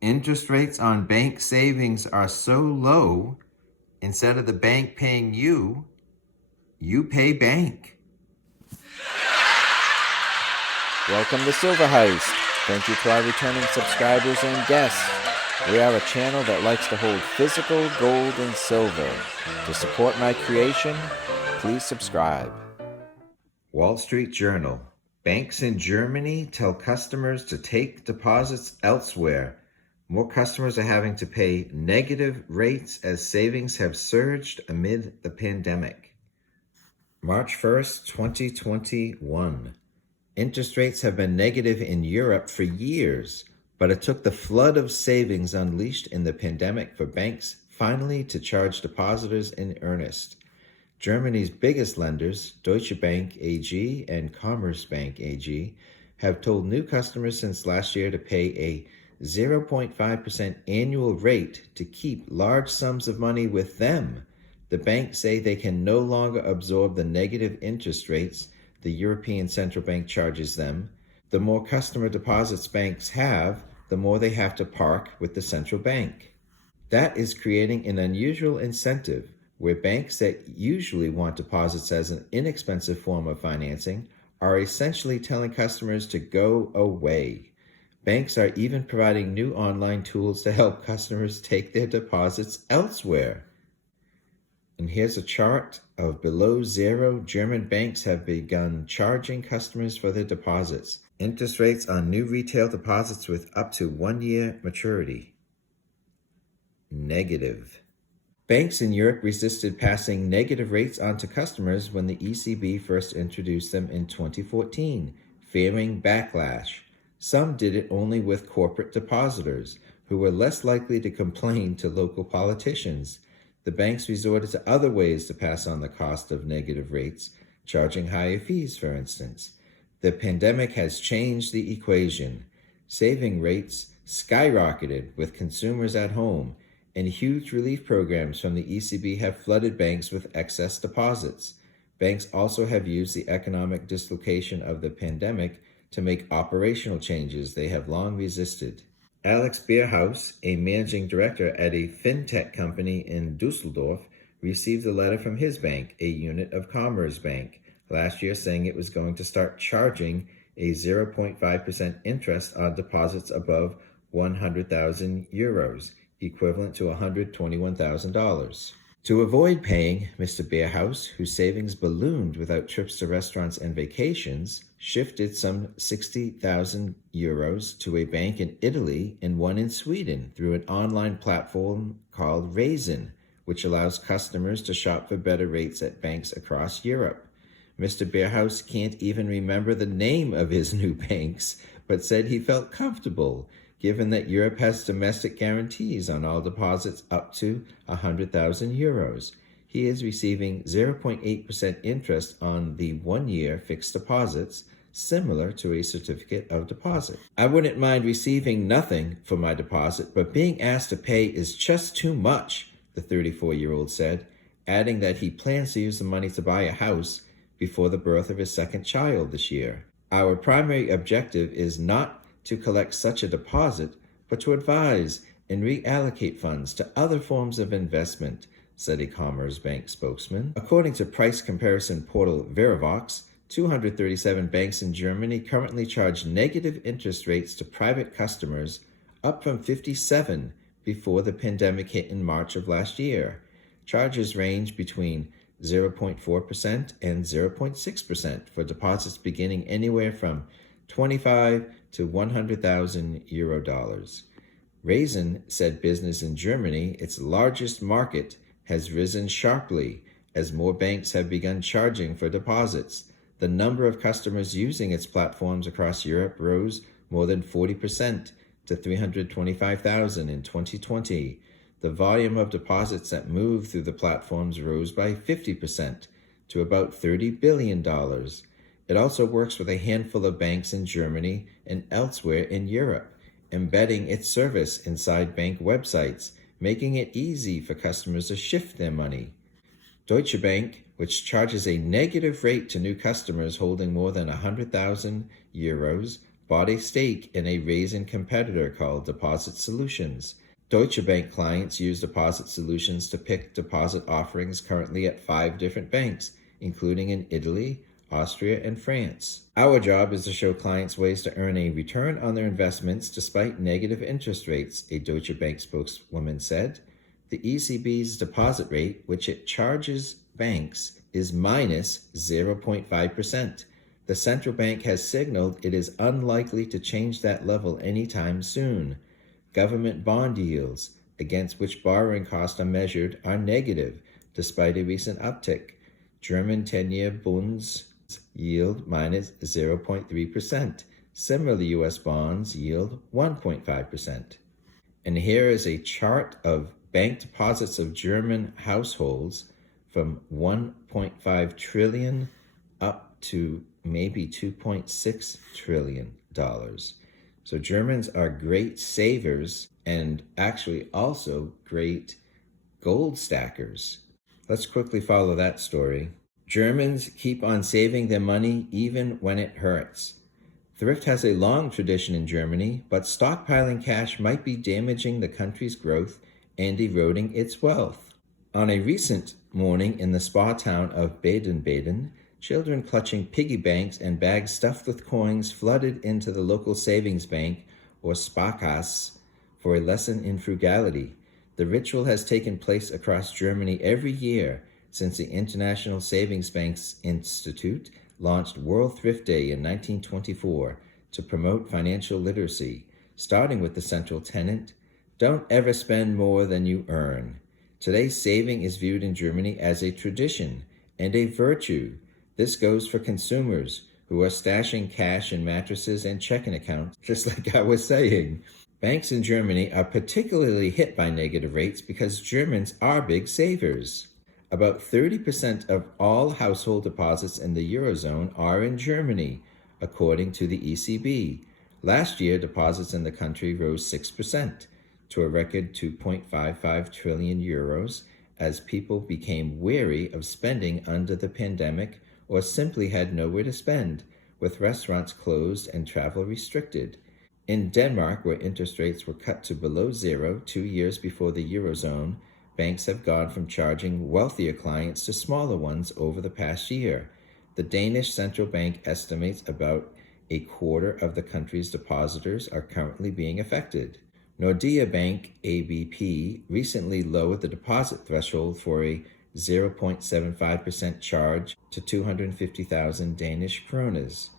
Interest rates on bank savings are so low, instead of the bank paying you, you pay bank. Welcome to Silver Heist. Thank you to our returning subscribers and guests. We are a channel that likes to hold physical gold and silver. To support my creation, please subscribe. Wall Street Journal. Banks in Germany tell customers to take deposits elsewhere. More customers are having to pay negative rates as savings have surged amid the pandemic. March 1st, 2021. Interest rates have been negative in Europe for years, but it took the flood of savings unleashed in the pandemic for banks finally to charge depositors in earnest. Germany's biggest lenders, Deutsche Bank AG and Commerzbank AG, have told new customers since last year to pay a 0.5% annual rate to keep large sums of money with them. The banks say they can no longer absorb the negative interest rates the European Central Bank charges them. The more customer deposits banks have, the more they have to park with the central bank. That is creating an unusual incentive where banks that usually want deposits as an inexpensive form of financing are essentially telling customers to go away. Banks are even providing new online tools to help customers take their deposits elsewhere. And here's a chart of below zero German banks have begun charging customers for their deposits. Interest rates on new retail deposits with up to 1 year maturity. Negative. Banks in Europe resisted passing negative rates onto customers when the ECB first introduced them in 2014, fearing backlash. Some did it only with corporate depositors, who were less likely to complain to local politicians. The banks resorted to other ways to pass on the cost of negative rates, charging higher fees, for instance. The pandemic has changed the equation. Saving rates skyrocketed with consumers at home, and huge relief programs from the ECB have flooded banks with excess deposits. Banks also have used the economic dislocation of the pandemic to make operational changes they have long resisted. Alex Bierhaus, a managing director at a fintech company in Dusseldorf, received a letter from his bank, a unit of Commerzbank, last year saying it was going to start charging a 0.5% interest on deposits above 100,000 euros, equivalent to $121,000. To avoid paying, Mr. Bierhaus, whose savings ballooned without trips to restaurants and vacations, shifted some 60,000 euros to a bank in Italy and one in Sweden through an online platform called Raisin, which allows customers to shop for better rates at banks across Europe. Mr. Bierhaus can't even remember the name of his new banks, but said he felt comfortable, given that Europe has domestic guarantees on all deposits up to 100,000 euros. He is receiving 0.8% interest on the 1 year fixed deposits, similar to a certificate of deposit. I wouldn't mind receiving nothing for my deposit, but being asked to pay is just too much, the 34-year-old said, adding that he plans to use the money to buy a house before the birth of his second child this year. Our primary objective is not to collect such a deposit, but to advise and reallocate funds to other forms of investment, said a Commerzbank spokesman. According to price comparison portal Verivox, 237 banks in Germany currently charge negative interest rates to private customers, up from 57 before the pandemic hit in March of last year. Charges range between 0.4% and 0.6% for deposits beginning anywhere from 25 to 100,000 euro. Raisin said business in Germany, its largest market, has risen sharply as more banks have begun charging for deposits. The number of customers using its platforms across Europe rose more than 40% to 325,000 in 2020. The volume of deposits that moved through the platforms rose by 50% to about $30 billion. It also works with a handful of banks in Germany and elsewhere in Europe, embedding its service inside bank websites, making it easy for customers to shift their money. Deutsche Bank, which charges a negative rate to new customers holding more than 100,000 euros, bought a stake in a Raisin competitor called Deposit Solutions. Deutsche Bank clients use Deposit Solutions to pick deposit offerings currently at 5 different banks, including in Italy, Austria, and France. Our job is to show clients ways to earn a return on their investments despite negative interest rates, a Deutsche Bank spokeswoman said. The ECB's deposit rate, which it charges banks, is minus 0.5%. The central bank has signaled it is unlikely to change that level anytime soon. Government bond yields, against which borrowing costs are measured, are negative, despite a recent uptick. German 10-year bonds yield minus 0.3%. Similarly, U.S. bonds yield 1.5%. And here is a chart of bank deposits of German households from 1.5 trillion up to maybe $2.6 trillion. So Germans are great savers and actually also great gold stackers. Let's quickly follow that story. Germans keep on saving their money even when it hurts. Thrift has a long tradition in Germany, but stockpiling cash might be damaging the country's growth and eroding its wealth. On a recent morning in the spa town of Baden-Baden, children clutching piggy banks and bags stuffed with coins flooded into the local savings bank, or Sparkasse, for a lesson in frugality. The ritual has taken place across Germany every year since the International Savings Banks Institute launched World Thrift Day in 1924 to promote financial literacy, starting with the central tenet, "Don't ever spend more than you earn." Today, saving is viewed in Germany as a tradition and a virtue. This goes for consumers who are stashing cash in mattresses and checking accounts, just like I was saying. Banks in Germany are particularly hit by negative rates because Germans are big savers. About 30% of all household deposits in the Eurozone are in Germany, according to the ECB. Last year, deposits in the country rose 6% to a record 2.55 trillion euros as people became wary of spending under the pandemic or simply had nowhere to spend, with restaurants closed and travel restricted. In Denmark, where interest rates were cut to below zero 2 years before the Eurozone, banks have gone from charging wealthier clients to smaller ones over the past year. The Danish central bank estimates about a quarter of the country's depositors are currently being affected. Nordea Bank, ABP, recently lowered the deposit threshold for a 0.75% charge to 250,000 Danish krones,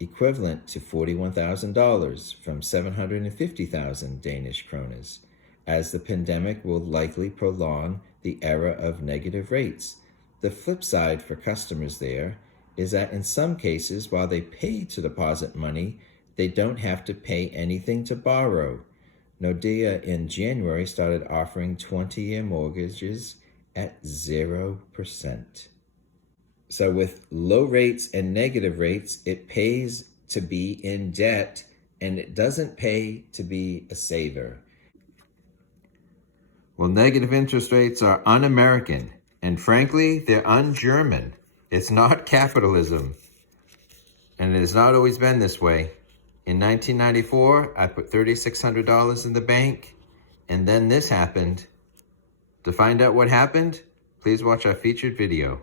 equivalent to $41,000 from 750,000 Danish krones, as the pandemic will likely prolong the era of negative rates. The flip side for customers there is that in some cases, while they pay to deposit money, they don't have to pay anything to borrow. Nordea in January started offering 20-year mortgages at 0%. So with low rates and negative rates, it pays to be in debt, and it doesn't pay to be a saver. Well, negative interest rates are un-American, and frankly, they're un-German. It's not capitalism, and it has not always been this way. In 1994, I put $3,600 in the bank, and then this happened. To find out what happened, please watch our featured video.